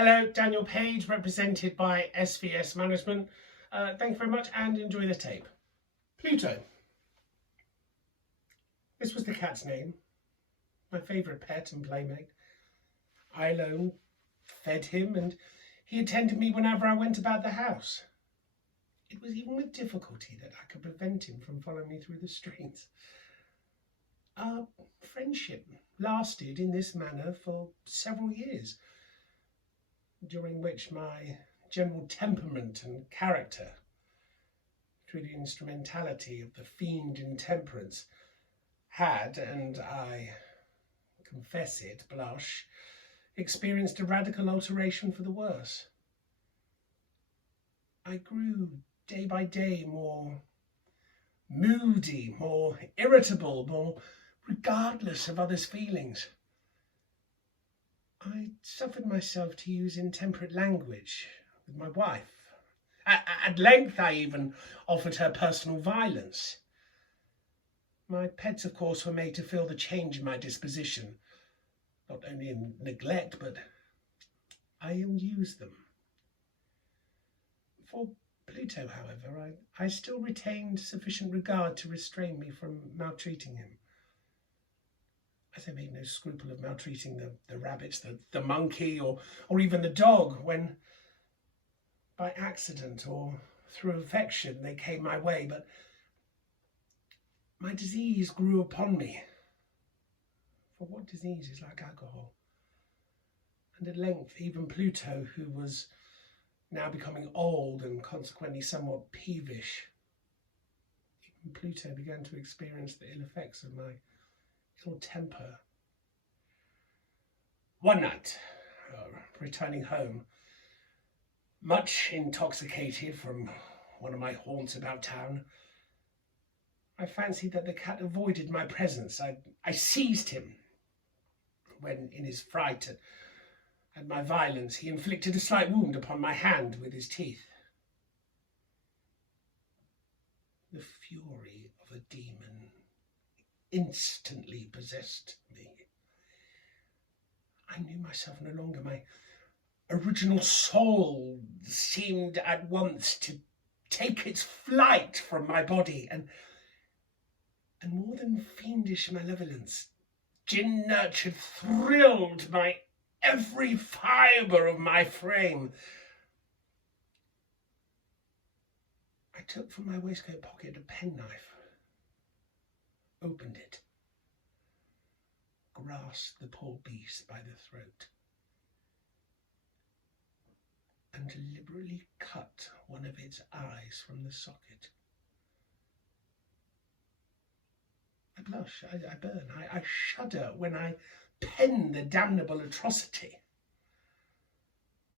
Hello, Daniel Page, represented by SVS Management. Thank you very much and enjoy the tape. Pluto. This was the cat's name, my favourite pet and playmate. I alone fed him and he attended me whenever I went about the house. It was even with difficulty that I could prevent him from following me through the streets. Our friendship lasted in this manner for several years, during which my general temperament and character, through the instrumentality of the fiend intemperance, had, and I confess it, blush, experienced a radical alteration for the worse. I grew day by day more moody, more irritable, more regardless of others' feelings. I suffered myself to use intemperate language with my wife. At length I even offered her personal violence. My pets, of course, were made to feel the change in my disposition, not only in neglect, but I ill-used them. For Pluto, however, I still retained sufficient regard to restrain me from maltreating him, as I made no scruple of maltreating the rabbits, the monkey, or even the dog, when by accident or through affection they came my way. But my disease grew upon me, for what disease is like alcohol? And at length even Pluto, who was now becoming old and consequently somewhat peevish, even Pluto began to experience the ill effects of my ill temper. One night, returning home, much intoxicated from one of my haunts about town, I fancied that the cat avoided my presence. I seized him, when in his fright at my violence he inflicted a slight wound upon my hand with his teeth. The fury of a demon instantly possessed me. I knew myself no longer. My original soul seemed at once to take its flight from my body, and more than fiendish malevolence, gin-nurtured, thrilled my every fibre of my frame. I took from my waistcoat pocket a penknife, opened it, grasped the poor beast by the throat, and deliberately cut one of its eyes from the socket. I blush, I burn, I shudder when I pen the damnable atrocity.